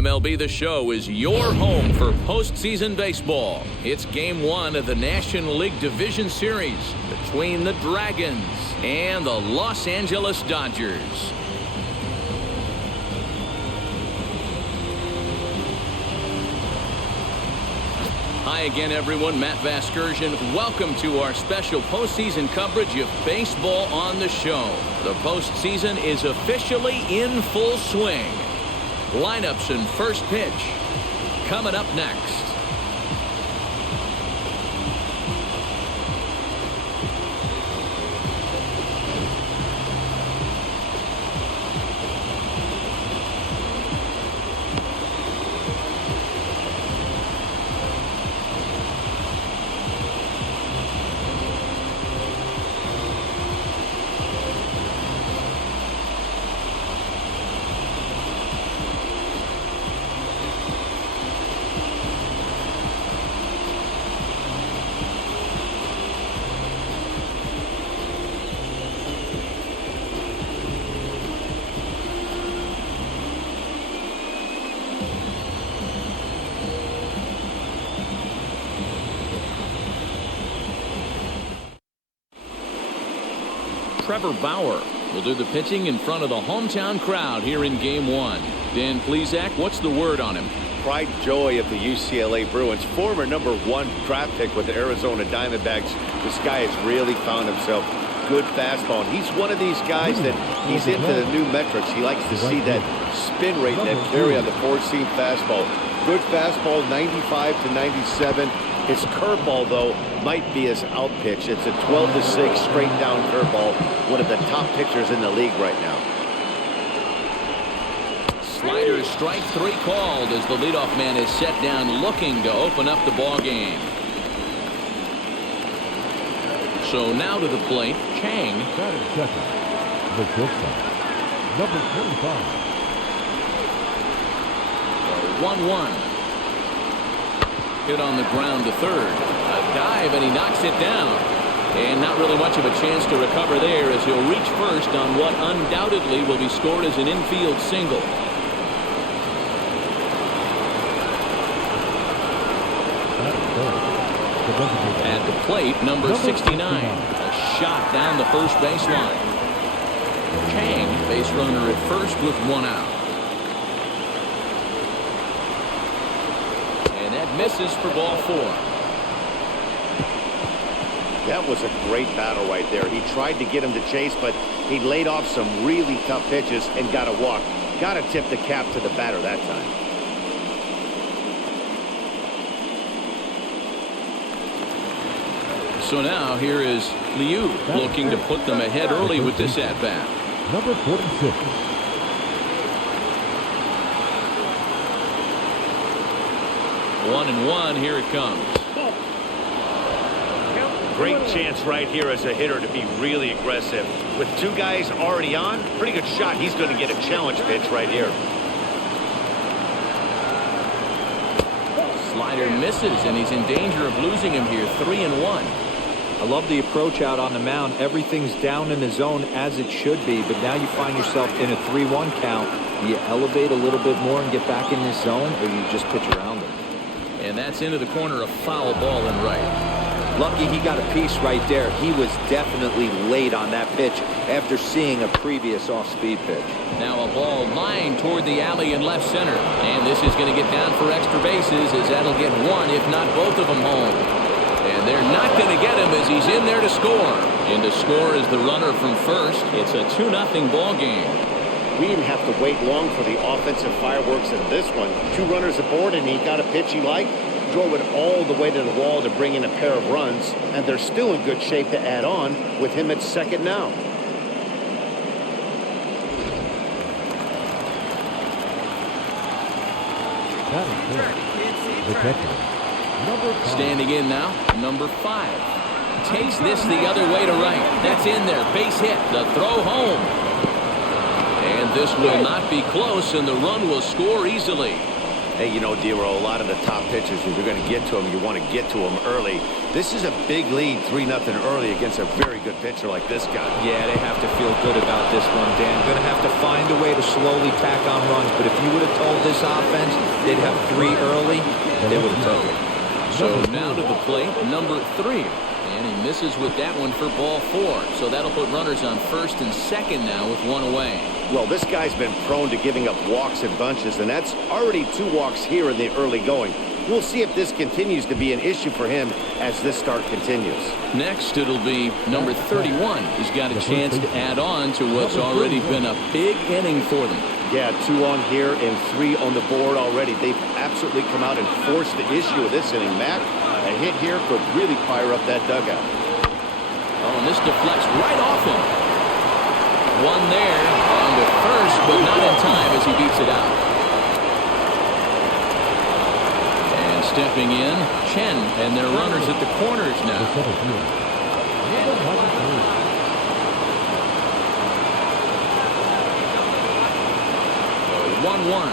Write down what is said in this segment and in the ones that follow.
MLB The Show is your home for postseason baseball. It's Game 1 of the National League Division Series between the Dragons and the Los Angeles Dodgers. Hi again, everyone. Matt Vasgersian. Welcome to our special postseason coverage of baseball on the show. The postseason is officially in full swing. Lineups and first pitch coming up next. Trevor Bauer will do the pitching in front of the hometown crowd here in Game 1. Dan Plesac, what's the word on him? Pride joy of the UCLA Bruins, former #1 draft pick with the Arizona Diamondbacks. This guy has really found himself good fastball. And he's one of these guys that he's into the new metrics. He likes to see that spin rate, that vary on the four-seam fastball. Good fastball, 95 to 97. His curveball, though, might be his out pitch. It's a 12-6 straight down curveball. One of the top pitchers in the league right now. Slider strike 3 called as the leadoff man is set down looking to open up the ball game. So now to the plate, Chang. Batting second, the shortstop, number 25. 1-1. Hit on the ground to third. A dive, and he knocks it down. And not really much of a chance to recover there as he'll reach first on what undoubtedly will be scored as an infield single. At the plate, number 69. A shot down the first baseline. Chang, base runner at first with 1 out. Misses for ball 4. That was a great battle right there. He tried to get him to chase, but he laid off some really tough pitches and got a walk. Got to tip the cap to the batter that time. So now here is Liu looking to put them ahead early with this at-bat. Number 46. 1-1, here it comes. Great chance right here as a hitter to be really aggressive. With 2 guys already on, pretty good shot. He's going to get a challenge pitch right here. Slider misses, and he's in danger of losing him here. 3-1. I love the approach out on the mound. Everything's down in the zone as it should be, but now you find yourself in a 3-1 count. You elevate a little bit more and get back in this zone, or you just pitch around it. And that's into the corner, a foul ball and right. Lucky he got a piece right there. He was definitely late on that pitch after seeing a previous off-speed pitch. Now a ball lined toward the alley in left center. And this is going to get down for extra bases as that'll get 1, if not both of them home. And they're not going to get him as he's in there to score. And to score is the runner from first. It's a 2-0 ball game. We didn't have to wait long for the offensive fireworks in this one. 2 runners aboard, and he got a pitch he liked, drove it all the way to the wall to bring in a pair of runs, and they're still in good shape to add on with him at second now. Standing in now, number 5. Takes this the other way to right. That's in there. Base hit. The throw home. And this will not be close, and the run will score easily. Hey, you know, Dero, a lot of the top pitchers, if you're going to get to them, you want to get to them early. This is a big lead, 3-0 early against a very good pitcher like this guy. Yeah, they have to feel good about this one, Dan. Going to have to find a way to slowly tack on runs. But if you would have told this offense they'd have 3 early, they would have took it. So now to the plate, number 3. And he misses with that one for ball 4. So that'll put runners on first and second now with 1 away. Well, this guy's been prone to giving up walks in bunches, and that's already 2 walks here in the early going. We'll see if this continues to be an issue for him as this start continues. Next, it'll be number 31. He's got a chance to add on to what's already been a big inning for them. Yeah, 2 on here and 3 on the board already. They've absolutely come out and forced the issue of this inning. Matt, a hit here could really fire up that dugout. Oh, and this deflects right off him. One there on to first, but not in time as he beats it out. And stepping in, Chen, and their runners at the corners now. 1-1.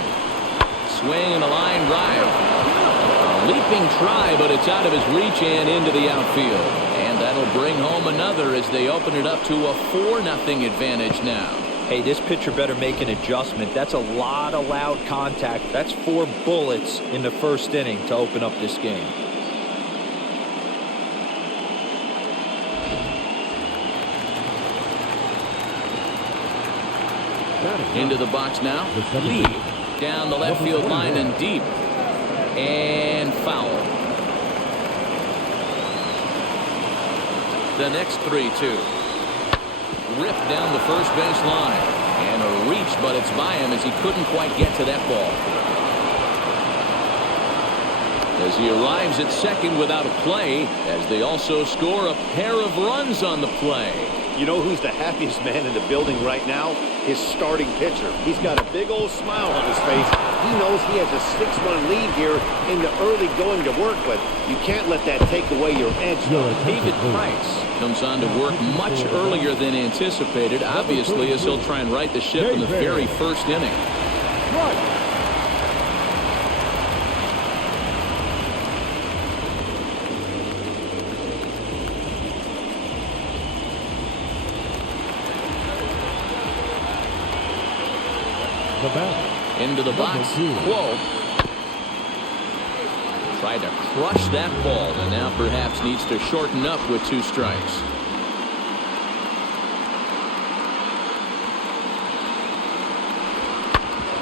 Swing and a line drive. A leaping try, but it's out of his reach and into the outfield. And that'll bring home another as they open it up to a 4-0 advantage now. Hey, this pitcher better make an adjustment. That's a lot of loud contact. That's 4 bullets in the first inning to open up this game. Into the box now. Lee down the left field line and deep. And foul. The next 3-2. Ripped down the first base line. And a reach, but it's by him as he couldn't quite get to that ball. As he arrives at second without a play, as they also score a pair of runs on the play. You know who's the happiest man in the building right now? His starting pitcher. He's got a big old smile on his face. He knows he has a 6-1 lead here in the early going to work with. You can't let that take away your edge. David Price comes on to work much earlier than anticipated, obviously, as he'll try and right the ship in the very first inning. Into the box. Whoa. Tried to crush that ball, and now perhaps needs to shorten up with 2 strikes.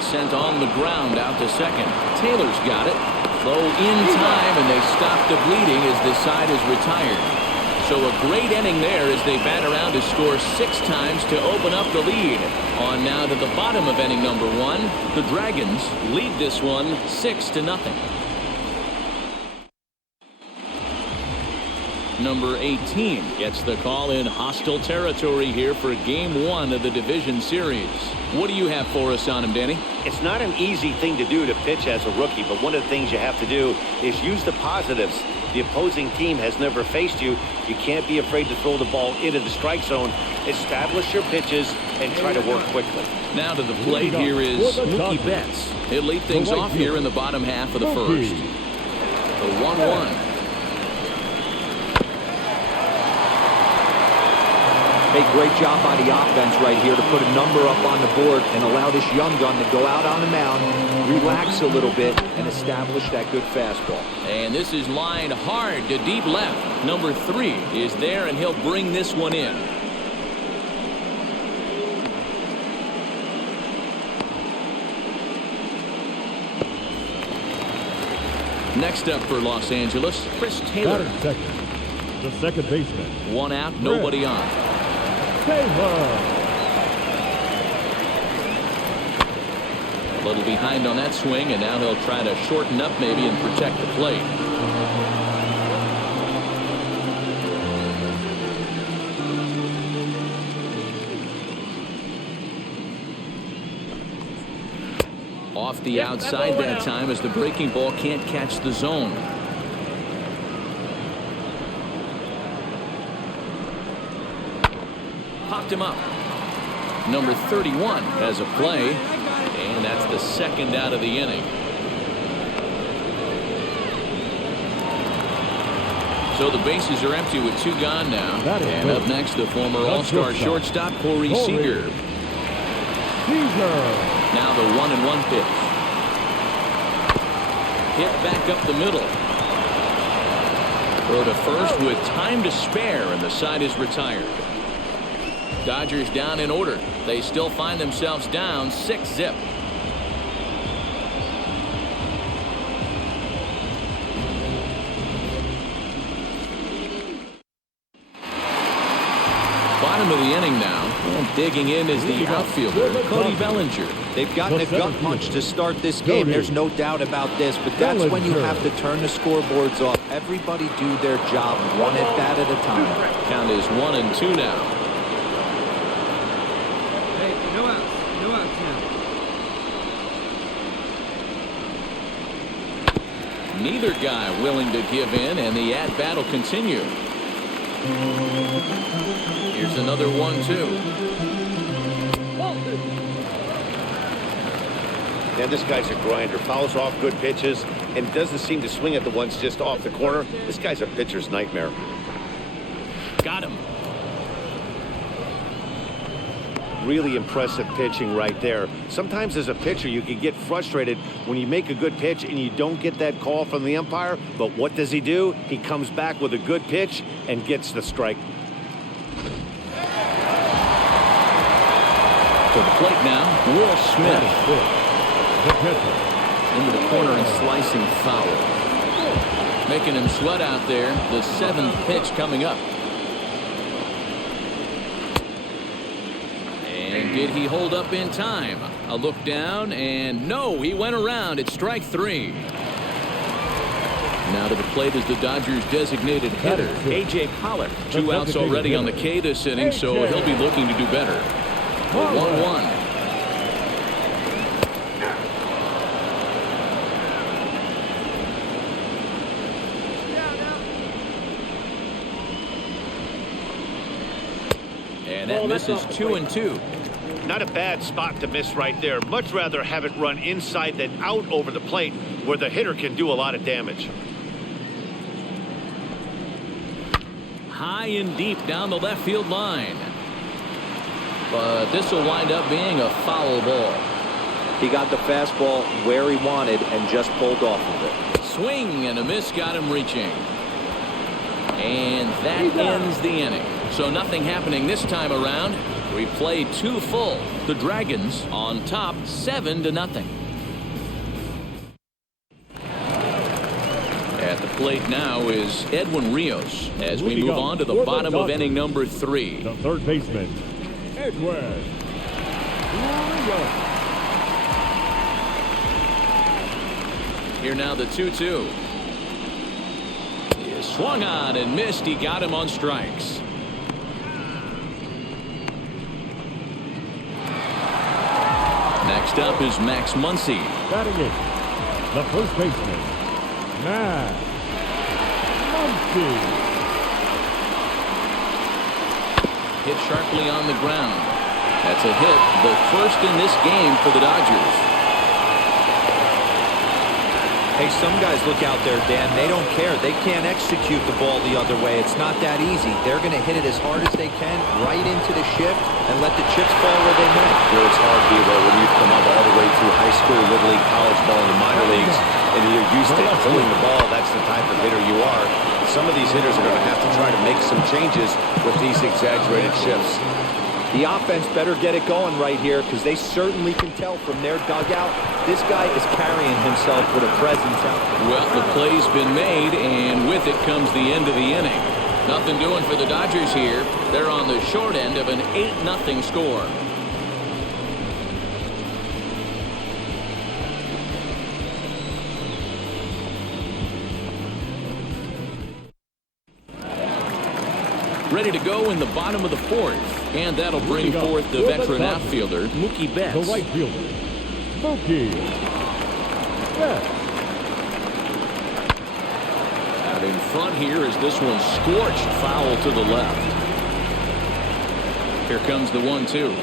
Sent on the ground out to second. Taylor's got it. Throw in time, and they stop the bleeding as this side is retired. So a great inning there as they bat around to score 6 times to open up the lead. On now to the bottom of inning number 1. The Dragons lead this one 6-0. Number 18 gets the call in hostile territory here for game 1 of the division series. What do you have for us on him, Danny? It's not an easy thing to do to pitch as a rookie, but one of the things you have to do is use the positives. The opposing team has never faced you. You can't be afraid to throw the ball into the strike zone. Establish your pitches and try to work quickly. Now to the plate here is Mookie Betts. He'll lead things off here in the bottom half of the first. The 1-1. Hey, great job by the offense right here to put a number up on the board and allow this young gun to go out on the mound, relax a little bit, and establish that good fastball. And this is lined hard to deep left. Number 3 is there, and he'll bring this one in. Next up for Los Angeles, Chris Taylor. The second baseman. 1 out, nobody on. A little behind on that swing, and now he'll try to shorten up maybe and protect the plate. Off the outside that time as the breaking ball can't catch the zone. Popped him up. Number 31 has a play, and that's the second out of the inning. So the bases are empty with 2 gone now. And up next, the former All-Star shortstop, Corey Seager. Now the 1-1 pitch. Hit back up the middle. Throw to first with time to spare, and the side is retired. Dodgers down in order. They still find themselves down 6-0. Bottom of the inning now. And digging in is the outfielder, Cody Bellinger. They've gotten a gut punch to start this game. There's no doubt about this, but that's when you have to turn the scoreboards off. Everybody do their job one at bat at a time. Count is 1-2 now. Hey, no out now. Neither guy willing to give in, and the at-bat will continue. Here's another 1-2. And this guy's a grinder. Fouls off good pitches and doesn't seem to swing at the ones just off the corner. This guy's a pitcher's nightmare. Got him. Really impressive pitching right there. Sometimes as a pitcher you can get frustrated when you make a good pitch and you don't get that call from the umpire. But what does he do? He comes back with a good pitch and gets the strike. To the plate now, Will Smith. Into the corner and slicing foul. Making him sweat out there. The 7th pitch coming up. And did he hold up in time? A look down, and no, he went around. It's strike 3. Now to the plate is the Dodgers' designated hitter, A.J. Pollock. 2 outs already on the K this inning, so he'll be looking to do better. 1-1. And that misses 2-2. Not a bad spot to miss right there. Much rather have it run inside than out over the plate where the hitter can do a lot of damage. High and deep down the left field line. But this will wind up being a foul ball. He got the fastball where he wanted and just pulled off of it. Swing and a miss got him reaching. And that ends the inning. So nothing happening this time around. We played 2 full. The Dragons on top 7-0. At the plate now is Edwin Rios as we move on to the bottom of inning number 3. The third baseman, Edwin Rios. Here now the 2-2. He swung on and missed. He got him on strikes. Next up is Max Muncy. Batting it, the first baseman, Max Muncy. Hit sharply on the ground. That's a hit, the first in this game for the Dodgers. Hey, some guys look out there, Dan. They don't care. They can't execute the ball the other way. It's not that easy. They're going to hit it as hard as they can right into the shift and let the chips fall where they may. You know, it's hard, Bevo, when you come up all the way through high school, little league, college ball, and the minor leagues, and you're used to pulling the ball. That's the type of hitter you are. Some of these hitters are going to have to try to make some changes with these exaggerated shifts. The offense better get it going right here because they certainly can tell from their dugout this guy is carrying himself with a presence out there. Well, the play's been made, and with it comes the end of the inning. Nothing doing for the Dodgers here. They're on the short end of an 8-0 score. Ready to go in the bottom of the 4th. And that'll bring forth the veteran outfielder, Mookie Betts. The right fielder, Mookie Betts. Out in front here is this one scorched foul to the left. Here comes the 1-2.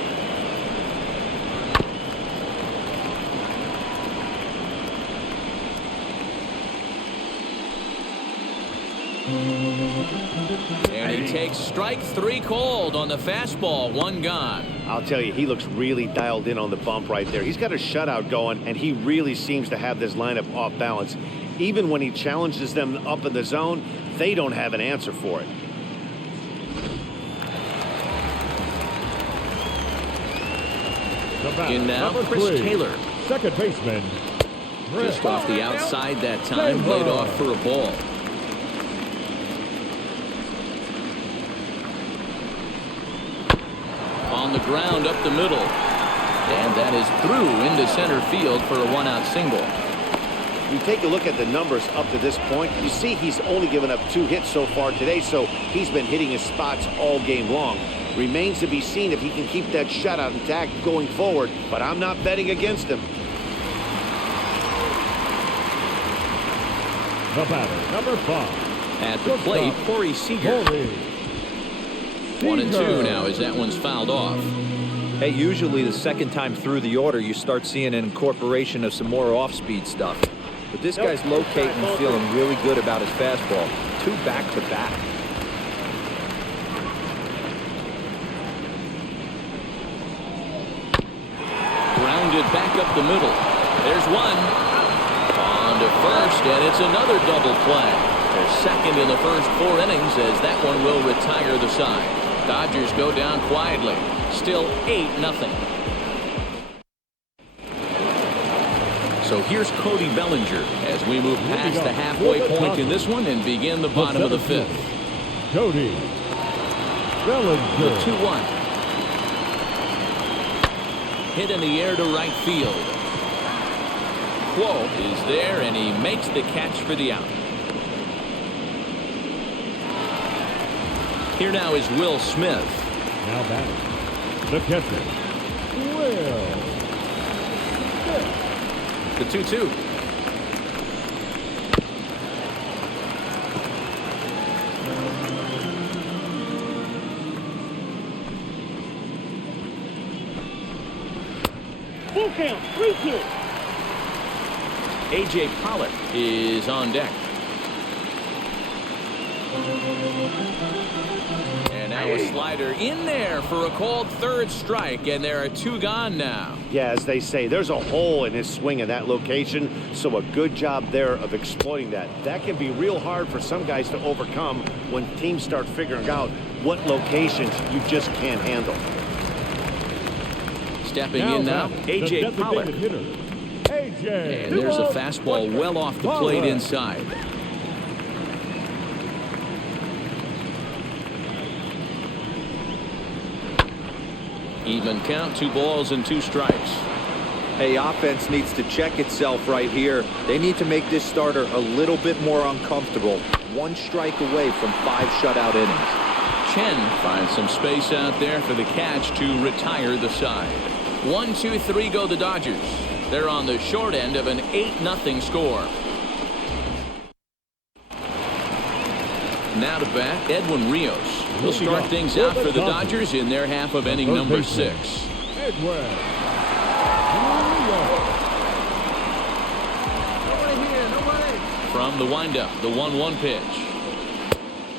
And he takes strike 3 called on the fastball. 1 gone. I'll tell you, he looks really dialed in on the bump right there. He's got a shutout going, and he really seems to have this lineup off balance. Even when he challenges them up in the zone, they don't have an answer for it. In now, Chris Taylor. Second baseman. Just off the outside that time, played off for a ball. On the ground up the middle. And that is through into center field for a 1-out single. You take a look at the numbers up to this point, you see he's only given up 2 hits so far today, so he's been hitting his spots all game long. Remains to be seen if he can keep that shutout intact going forward, but I'm not betting against him. The batter, number 5. At the plate, Corey Seager. 1-2 now as that one's fouled off. Hey, usually the second time through the order, you start seeing an incorporation of some more off-speed stuff. But this guy's locating and feeling really good about his fastball. 2 back-to-back. Grounded back up the middle. There's one. On to first, and it's another double play. They're second in the first 4 innings as that one will retire the side. Dodgers go down quietly. Still 8-0. So here's Cody Bellinger as we move past the halfway point in this one and begin the bottom of the 5th. Cody Bellinger. The 2-1. Hit in the air to right field. Quo is there, and he makes the catch for the out. Here now is Will Smith. Now batting. The catcher, Will Smith. The 2-2. Full count, 3-2. A.J. Pollock is on deck. And now a slider in there for a called 3rd strike, and there are 2 gone now. Yeah, as they say, there's a hole in his swing in that location, so a good job there of exploiting that. That can be real hard for some guys to overcome when teams start figuring out what locations you just can't handle. Stepping in now, A.J. Pollock. A.J. And there's a fastball well off the plate inside. Even count, 2 balls and 2 strikes. Hey, offense needs to check itself right here. They need to make this starter a little bit more uncomfortable. 1 strike away from 5 shutout innings. Chen finds some space out there for the catch to retire the side. 1-2-3 go the Dodgers. They're on the short end of an 8-0 score. Now to bat, Edwin Rios. Will start things out for the Dodgers in their half of inning number 6. Edwin. From the windup, the 1-1 pitch.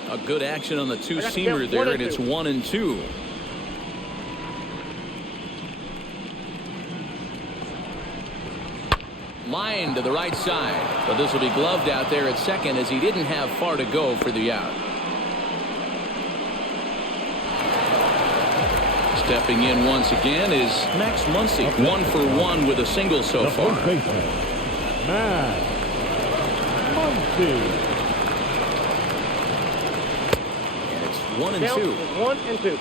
A good action on the 2-seamer there, and it's 1-2. Line to the right side, but this will be gloved out there at second as he didn't have far to go for the out. Stepping in once again is Max Muncy, 1 for 1 with a single so far. Max Muncy. And it's 1-2. 1-2.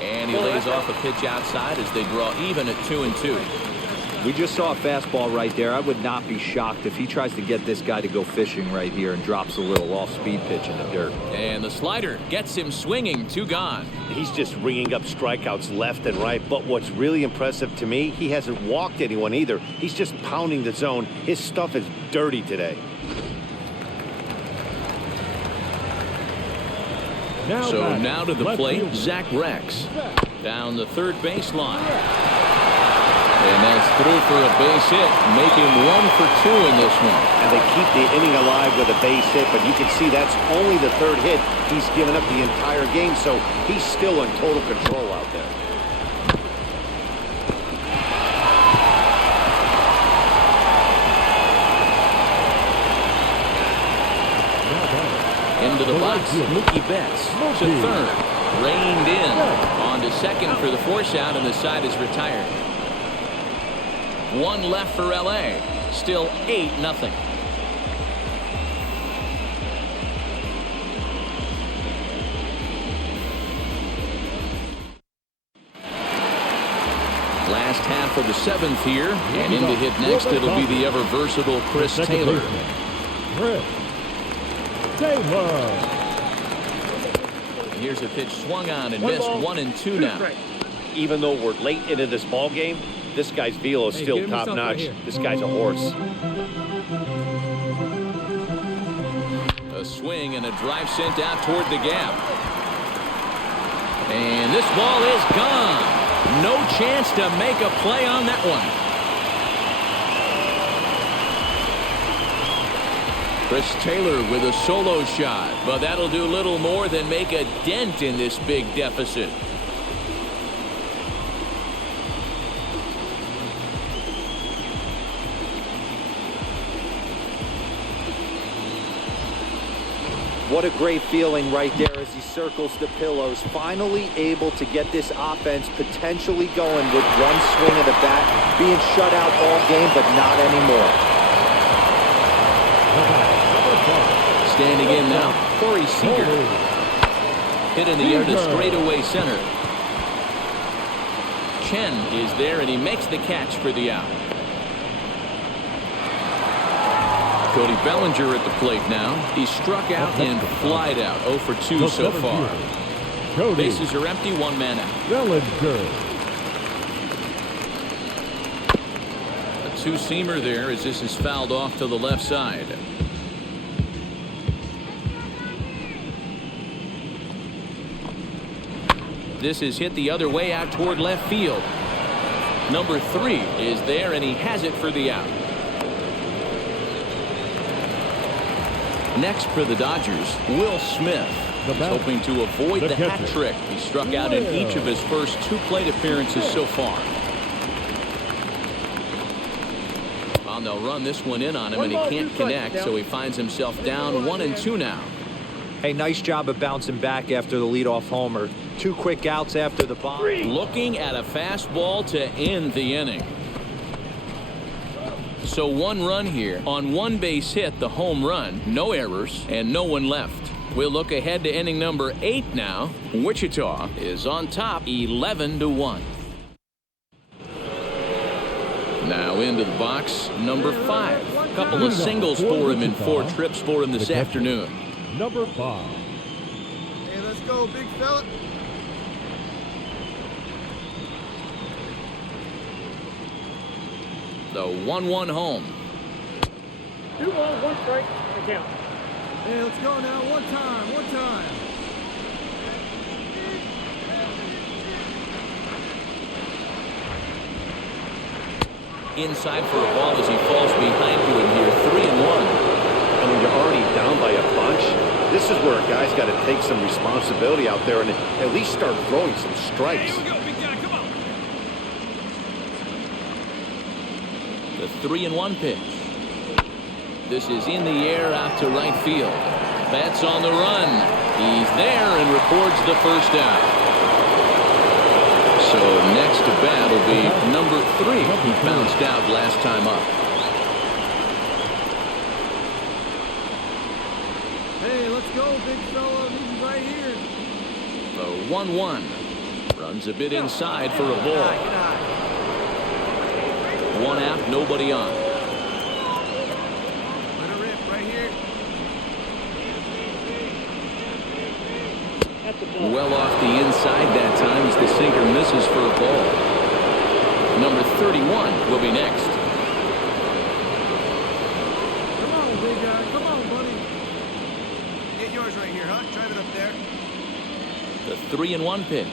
And he lays off a pitch outside as they draw even at 2-2. We just saw a fastball right there. I would not be shocked if he tries to get this guy to go fishing right here and drops a little off-speed pitch in the dirt. And the slider gets him swinging, 2 gone. He's just ringing up strikeouts left and right, but what's really impressive to me, he hasn't walked anyone either. He's just pounding the zone. His stuff is dirty today. Now to the plate, Zach Rex. Down the third baseline. And that's through for a base hit. Make him 1 for 2 in this one. And they keep the inning alive with a base hit, but you can see that's only the 3rd hit he's given up the entire game, so he's still in total control out there. Into the box, Mookie Betts to 3rd. Reined in. On to 2nd for the force out, and the side is retired. 1 left for LA. Still 8-0. Last half of the 7th here, and in to hit next it'll be the ever versatile Chris Taylor. Here's a pitch swung on and missed. 1-2 now. Even though we're late into this ball game, this guy's velo is still top notch. This guy's a horse. A swing and a drive sent out toward the gap. And this ball is gone. No chance to make a play on that one. Chris Taylor with a solo shot, but that'll do little more than make a dent in this big deficit. What a great feeling right there as he circles the pillows. Finally able to get this offense potentially going with one swing of the bat. Being shut out all game, but not anymore. Standing in now, Corey Seager. Hit in the air to straightaway center. Chen is there, and he makes the catch for the out. Cody Bellinger at the plate now. He struck out and flied out. 0 for 2 so far. Bases are empty, 1 man out. Bellinger. A 2-seamer there as this is fouled off to the left side. This is hit the other way out toward left field. Number 3 is there, and he has it for the out. Next for the Dodgers, Will Smith. He's hoping to avoid the hat trick. He struck out in each of his first 2 plate appearances so far. Well, they'll run this one in on him, and he can't connect, so he finds himself down 1-2 now. Hey, nice job of bouncing back after the leadoff homer. 2 quick outs after the bomb. Looking at a fastball to end the inning. So 1 run here on 1 base hit, the home run, no errors, and no one left. We'll look ahead to inning number 8 now. Wichita is on top 11-1. Now into the box, number 5. A couple of singles for him in 4 trips for him this afternoon. Number 5. Hey, let's go, big fella. The 1-1 home. 2 balls, 1 strike, and count. Hey, let's go now. One time. Inside for a ball as he falls behind to him here. 3-1. And when you're already down by a bunch, this is where a guy's got to take some responsibility out there and at least start throwing some strikes. The 3-1 pitch. This is in the air out to right field. Betts on the run. He's there and records the first out. So next to bat will be number 3. He bounced out last time up. Hey, let's go, big fella. This is right here. The 1-1. Runs a bit inside for a ball. 1 out, nobody on. Let her rip right here. Well off the inside that time as the sinker misses for a ball. Number 31 will be next. Come on, big guy. Come on, buddy. Get yours right here, huh? Drive it up there. The 3-1 pitch.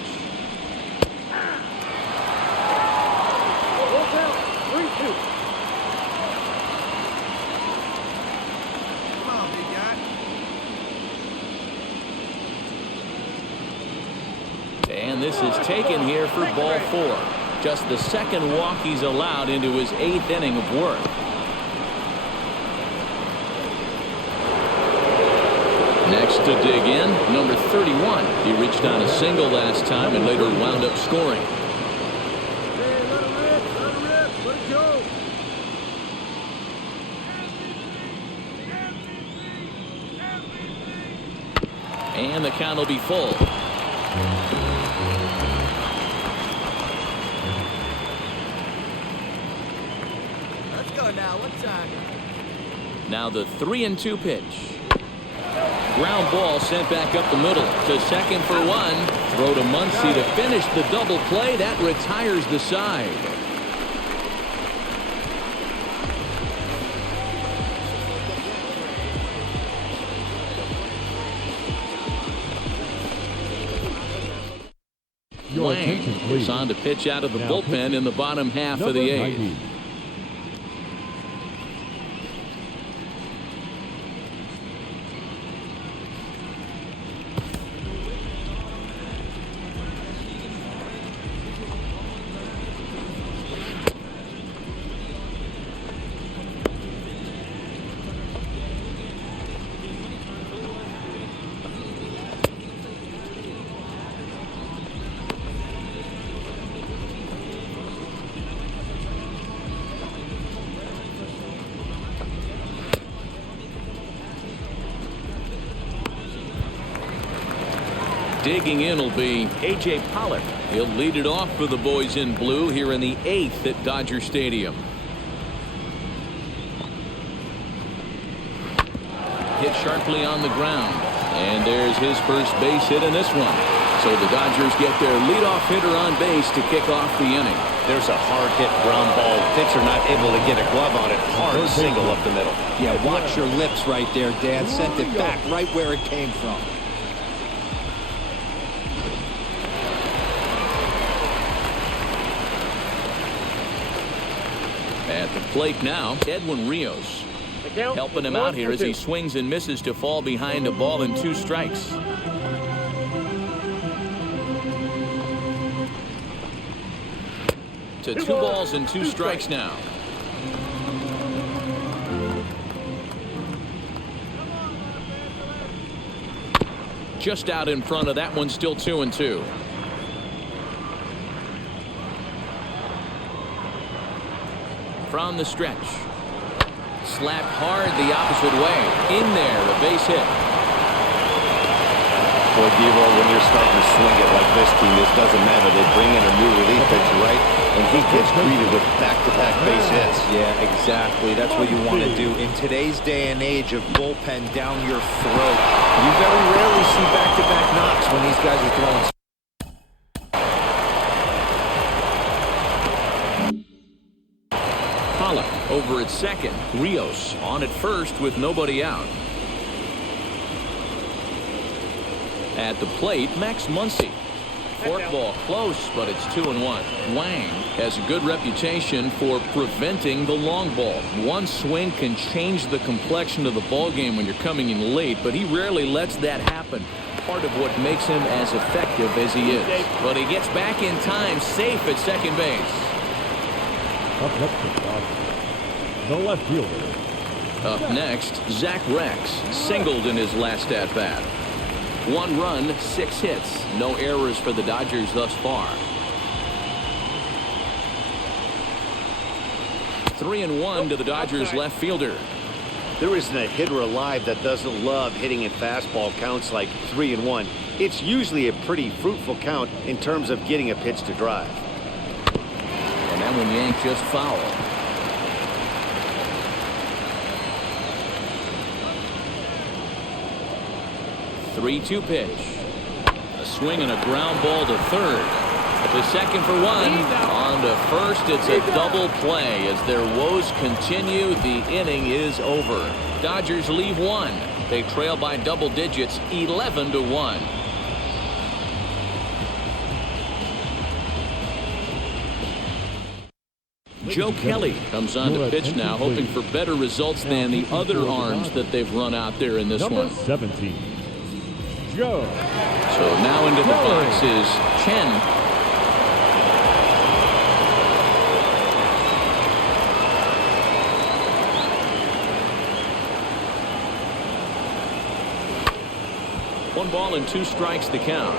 And this is taken here for ball 4. Just the second walk he's allowed into his 8th inning of work. Next to dig in, number 31. He reached on a single last time and later wound up scoring. Hey, let him rip, let it go. And the count will be full. Let's go now. What time? Now the 3-2 pitch. Ground ball sent back up the middle to second for 1. Throw to Muncy to finish the double play. That retires the side. Wang is on to pitch out of the bullpen in the bottom half of the 8th. Digging in will be A.J. Pollock. He'll lead it off for the boys in blue here in the 8th at Dodger Stadium. Hit sharply on the ground. And there's his first base hit in this one. So the Dodgers get their leadoff hitter on base to kick off the inning. There's a hard hit ground ball. Pitcher not able to get a glove on it. Hard single up the middle. Yeah, watch your lips right there, Dad. Sent it back right where it came from. At the plate now, Edwin Rios helping him out here as he swings and misses to fall behind a ball and 2 strikes. To 2 balls and 2 strikes now. Just out in front of that one, still 2-2. From the stretch. Slapped hard the opposite way. In there, a base hit. Boy, Devo, when you're starting to swing it like this team, this doesn't matter. They bring in a new relief pitcher, right? And he gets greeted with back-to-back base hits. Yeah, exactly. That's what you want to do. In today's day and age of bullpen down your throat, you very rarely see back-to-back knocks when these guys are throwing. Pollock over at second. Rios on at first with nobody out. At the plate, Max Muncy. Forkball close, but it's 2-1. Wang has a good reputation for preventing the long ball. One swing can change the complexion of the ball game when you're coming in late, but he rarely lets that happen. Part of what makes him as effective as he is. But he gets back in time, safe at second base. Up next to the left fielder. Up next, Zach Rex singled in his last at-bat. 1 run, 6 hits. No errors for the Dodgers thus far. 3-1 to the Dodgers left fielder. There isn't a hitter alive that doesn't love hitting in fastball counts like 3-1. It's usually a pretty fruitful count in terms of getting a pitch to drive. And that one yanked just foul. The 3-2 pitch. A swing and a ground ball to third. To second for 1. On to first, it's a double play. As their woes continue, the inning is over. Dodgers leave 1. They trail by double digits, 11-1. Joe Kelly comes on to pitch now, hoping for better results than the other arms that they've run out there in this one. 17. Joe. So now into the box is Chen. One ball and 2 strikes to count.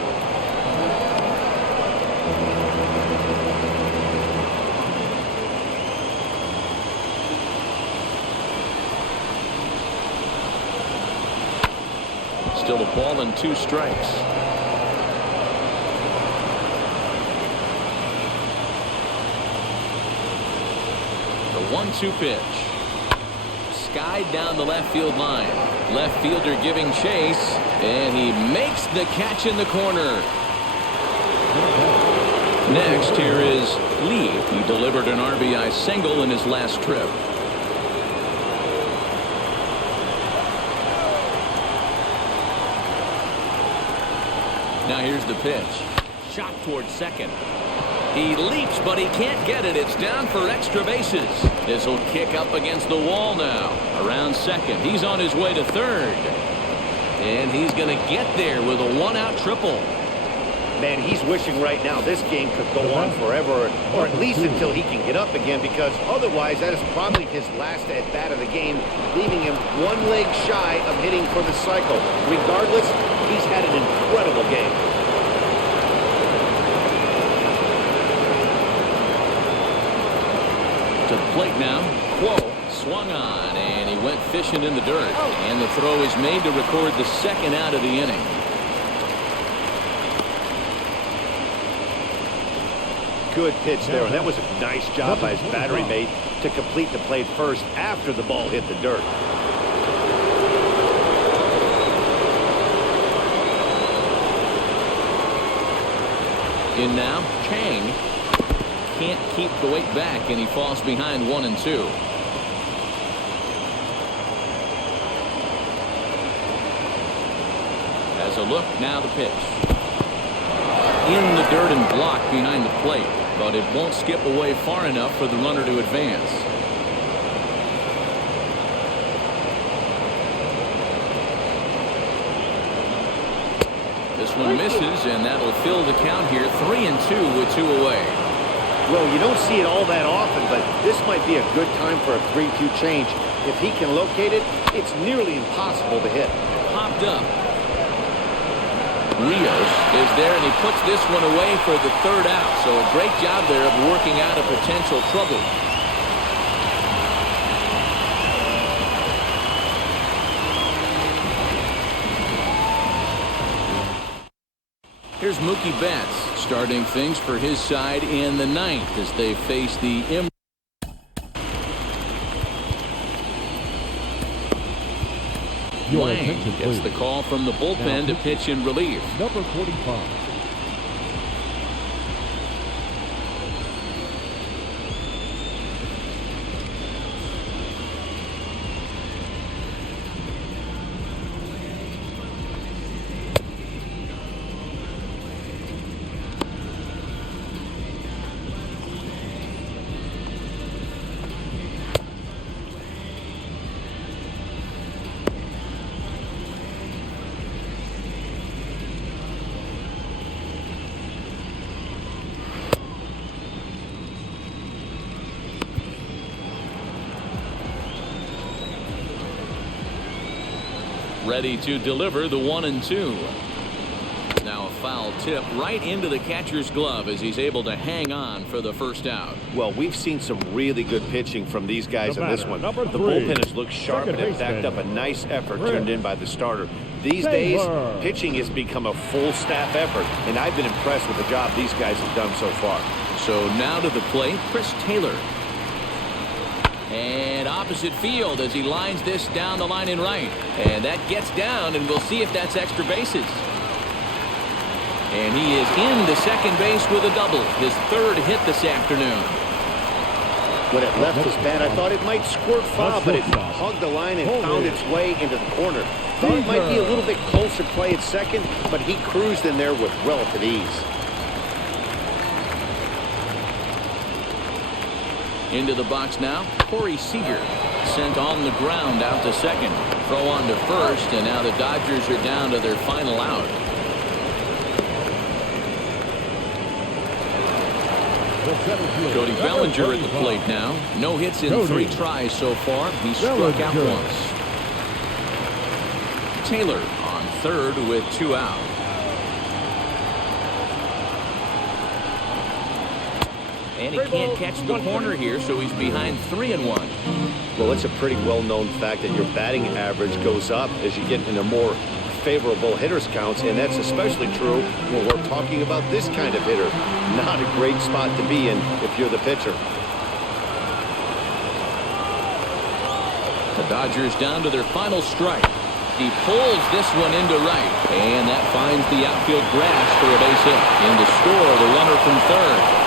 Still a ball and 2 strikes. The 1-2 pitch. Skied down the left field line. Left fielder giving chase, and he makes the catch in the corner. Next, here is Lee. He delivered an RBI single in his last trip. Now here's the pitch. Shot towards second. He leaps, but he can't get it. It's down for extra bases. This will kick up against the wall now. Around second. He's on his way to third. And he's going to get there with a 1-out triple. Man, he's wishing right now this game could go on forever, or at least until he can get up again, because otherwise that is probably his last at-bat of the game, leaving him 1 leg shy of hitting for the cycle. Regardless, he's had an incredible game. To the plate now. Whoa, swung on, and he went fishing in the dirt. And the throw is made to record the 2nd out of the inning. Good pitch there, and that was a nice job by his battery mate to complete the play first after the ball hit the dirt. In now, Chang can't keep the weight back, and he falls behind 1-2. As a look, now the pitch. In the dirt and blocked behind the plate, but it won't skip away far enough for the runner to advance. This one misses, and that'll fill the count here. 3-2 with 2 away. Well, you don't see it all that often, but this might be a good time for a 3-2 change. If he can locate it, it's nearly impossible to hit. Popped up. Rios is there, and he puts this one away for the 3rd out. So a great job there of working out a potential trouble. Here's Mookie Betts starting things for his side in the 9th as they face the Lang gets the call from the bullpen to pitch in relief. Number 45. Ready to deliver the 1-2. Now a foul tip right into the catcher's glove as he's able to hang on for the 1st out. Well, we've seen some really good pitching from these guys in this one. The bullpen has looked sharp and it backed up a nice effort turned in by the starter. These days, pitching has become a full staff effort, and I've been impressed with the job these guys have done so far. So now to the plate, Chris Taylor. And opposite field as he lines this down the line in right. And that gets down, and we'll see if that's extra bases. And he is into second base with a double. His 3rd hit this afternoon. When it left his bat, I thought it might squirt foul, but it hugged the line and found its way into the corner. Thought it might be a little bit closer play at second, but he cruised in there with relative ease. Into the box now, Corey Seager sent on the ground out to second. Throw on to first, and now the Dodgers are down to their final out. Cody Bellinger at the plate now. No hits in 3 tries so far. He struck out once. Taylor on third with 2 out. And he can't catch the corner here, so he's behind 3-1. Well, it's a pretty well-known fact that your batting average goes up as you get into more favorable hitters counts, and that's especially true when we're talking about this kind of hitter. Not a great spot to be in if you're the pitcher. The Dodgers down to their final strike. He pulls this one into right, and that finds the outfield grass for a base hit. In to score the runner from third.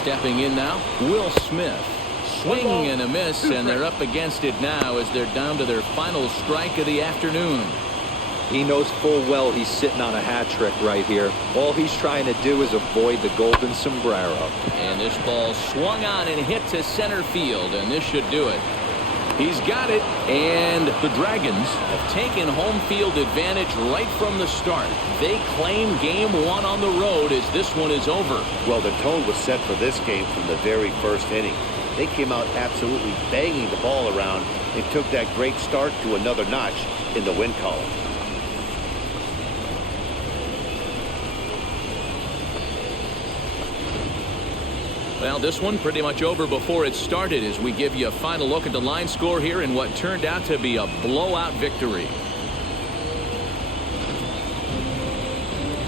Stepping in now, Will Smith. Swing and a miss, and they're up against it now as they're down to their final strike of the afternoon. He knows full well he's sitting on a hat trick right here. All he's trying to do is avoid the golden sombrero. And this ball swung on and hit to center field, and this should do it. He's got it, and the Dragons have taken home field advantage right from the start. They claim game 1 on the road as this one is over. Well, the tone was set for this game from the very first inning. They came out absolutely banging the ball around and took that great start to another notch in the win column. Well, this one pretty much over before it started as we give you a final look at the line score here in what turned out to be a blowout victory.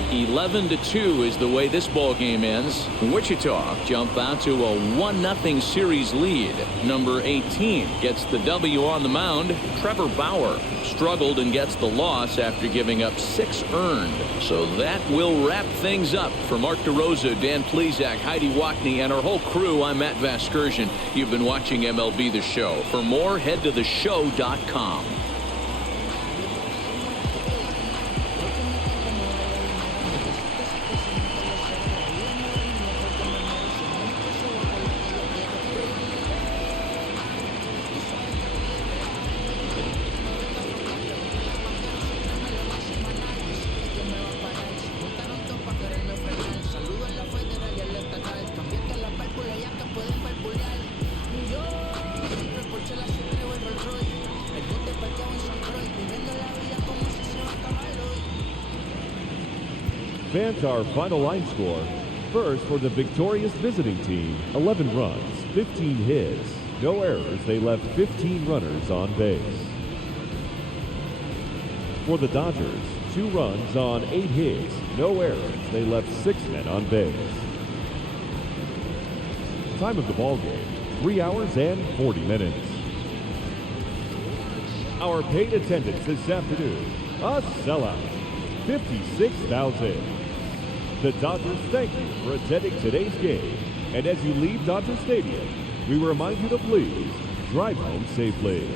11-2 is the way this ball game ends. Wichita jump out to a 1-0 series lead. Number 18 gets the W on the mound. Trevor Bauer struggled and gets the loss after giving up 6 earned. So that will wrap things up. For Mark DeRosa, Dan Plesac, Heidi Wackney, and our whole crew, I'm Matt Vasgersian. You've been watching MLB The Show. For more, head to theshow.com. Fans, our final line score. First, for the victorious visiting team, 11 runs, 15 hits, no errors. They left 15 runners on base. For the Dodgers, 2 runs on 8 hits, no errors. They left 6 men on base. Time of the ball game, 3 hours and 40 minutes. Our paid attendance this afternoon, a sellout, 56,000. The Dodgers thank you for attending today's game. And as you leave Dodger Stadium, we remind you to please drive home safely.